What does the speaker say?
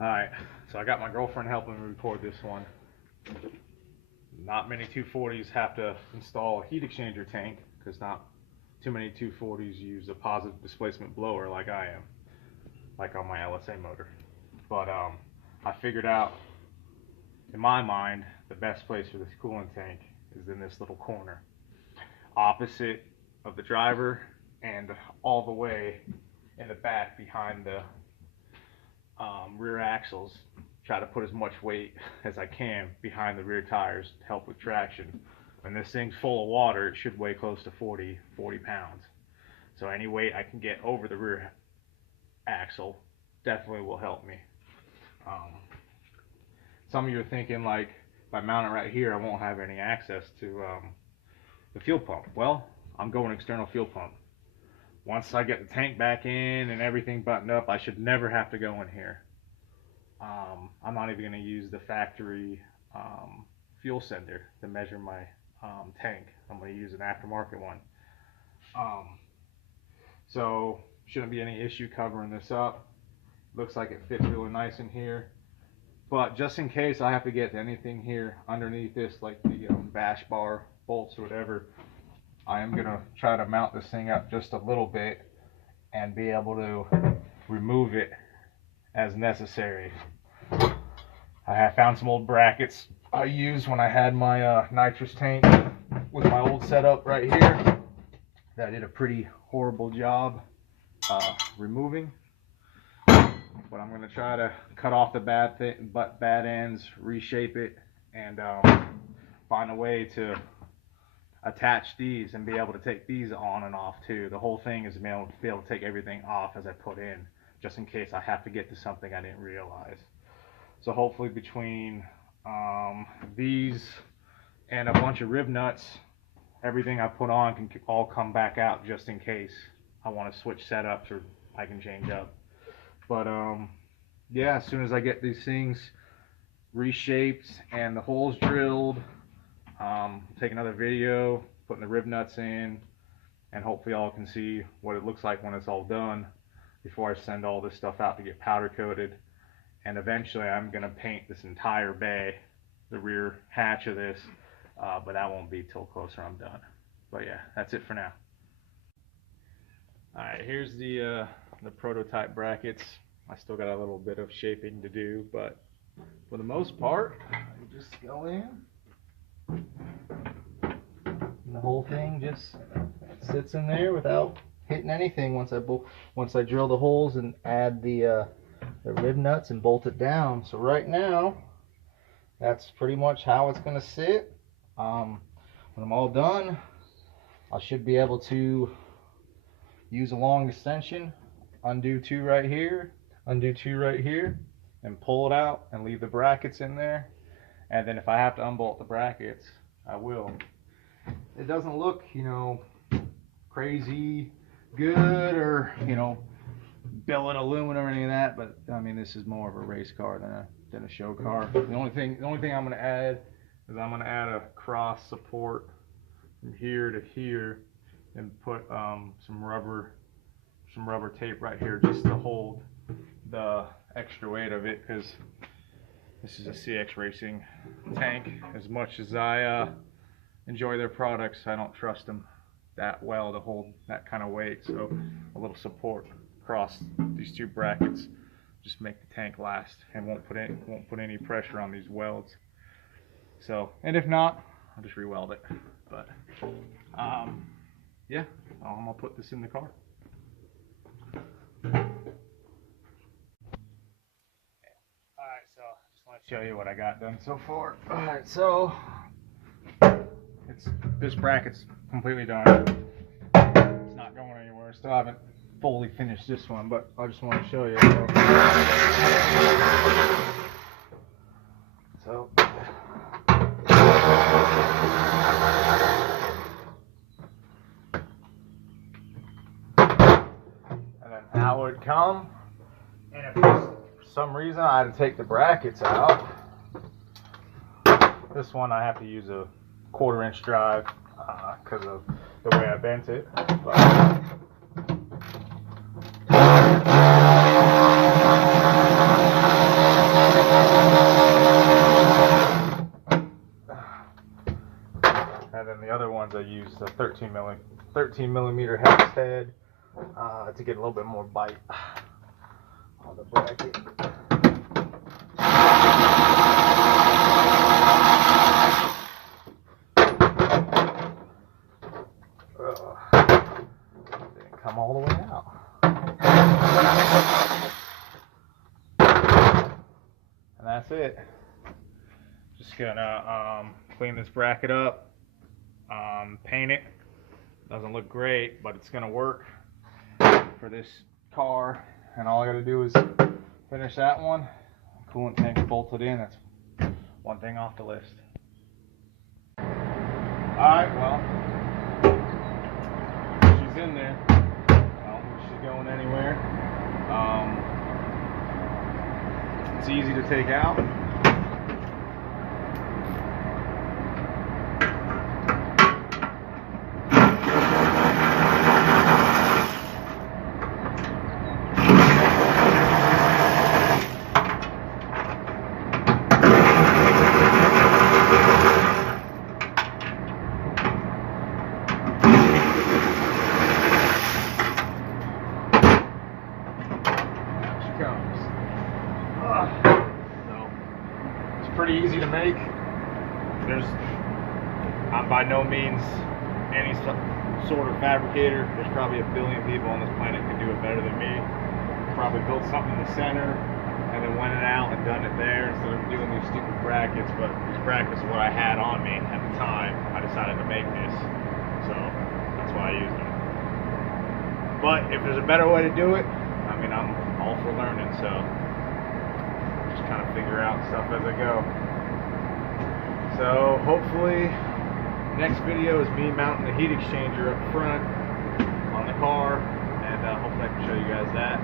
Alright, so I got my girlfriend helping me record this one. Not many 240s have to install a heat exchanger tank, because not too many 240s use a positive displacement blower like I am, like on my LSA motor. But I figured out, in my mind, the best place for this coolant tank is in this little corner, opposite of the driver and all the way in the back behind the rear axles. Try to put as much weight as I can behind the rear tires to help with traction. When this thing's full of water, it should weigh close to 40 pounds. So any weight I can get over the rear axle definitely will help me. Some of you are thinking, like, if I mount it right here, I won't have any access to the fuel pump. Well, I'm going external fuel pump. Once I get the tank back in and everything buttoned up, I should never have to go in here. I'm not even going to use the factory fuel sender to measure my tank. I'm going to use an aftermarket one. So shouldn't be any issue covering this up. Looks like it fits really nice in here. But just in case I have to get anything here underneath this, like the bash bar, bolts, or whatever, I am going to try to mount this thing up just a little bit and be able to remove it as necessary. I have found some old brackets I used when I had my nitrous tank with my old setup right here that I did a pretty horrible job removing. But I'm going to try to cut off the bad ends, reshape it, and find a way to attach these and be able to take these on and off too. The whole thing is to be able to take everything off as I put in, just in case I have to get to something I didn't realize. So hopefully between these and a bunch of rib nuts, everything I put on can all come back out, just in case I want to switch setups or I can change up. But yeah, as soon as I get these things reshaped and the holes drilled, take another video putting the rib nuts in, and hopefully y'all can see what it looks like when it's all done before I send all this stuff out to get powder coated. And eventually I'm going to paint this entire bay, the rear hatch of this, but that won't be till closer I'm done. But yeah, that's it for now. Alright, here's the prototype brackets. I still got a little bit of shaping to do, but for the most part, you just go in, and the whole thing just sits in there without hitting anything once I drill the holes and add the rib nuts and bolt it down. So right now, that's pretty much how it's going to sit. When I'm all done, I should be able to use a long extension, undo two right here, and pull it out and leave the brackets in there. And then if I have to unbolt the brackets, I will. It doesn't look, crazy good or, billet aluminum or any of that, but I mean, this is more of a race car than a show car. The only thing I'm going to add is I'm going to add a cross support from here to here and put some rubber tape right here just to hold the extra weight of it, because this is a CX Racing tank. As much as I enjoy their products, I don't trust them that well to hold that kind of weight. So a little support across these two brackets just make the tank last and won't put any pressure on these welds. So, and if not, I'll just re-weld it. But yeah, I'm gonna put this in the car. Alright, so I just want to show you what I got done so far. Alright, so this bracket's completely done. It's not going anywhere. Still haven't fully finished this one, but I just want to show you. So and then out would come, and if for some reason I had to take the brackets out, this one I have to use a 1/4-inch drive because of the way I bent it. But and 13mm hex head to get a little bit more bite on the bracket. Didn't come all the way out. And that's it. Just gonna clean this bracket up, paint it. Doesn't look great, but it's gonna work for this car. And all I gotta do is finish that one. Coolant tank bolted in. That's one thing off the list. Alright, well, she's in there. I don't think she's going anywhere. It's easy to take out. Pretty easy to make. I'm by no means any sort of fabricator. There's probably a billion people on this planet can do it better than me. Probably built something in the center and then went out and done it there instead of doing these stupid brackets. But these brackets are what I had on me at the time. I decided to make this, so that's why I used them. But if there's a better way to do it, I mean, I'm all for learning. So just kind of figure out stuff as I go. So hopefully next video is me mounting the heat exchanger up front on the car, and hopefully I can show you guys that.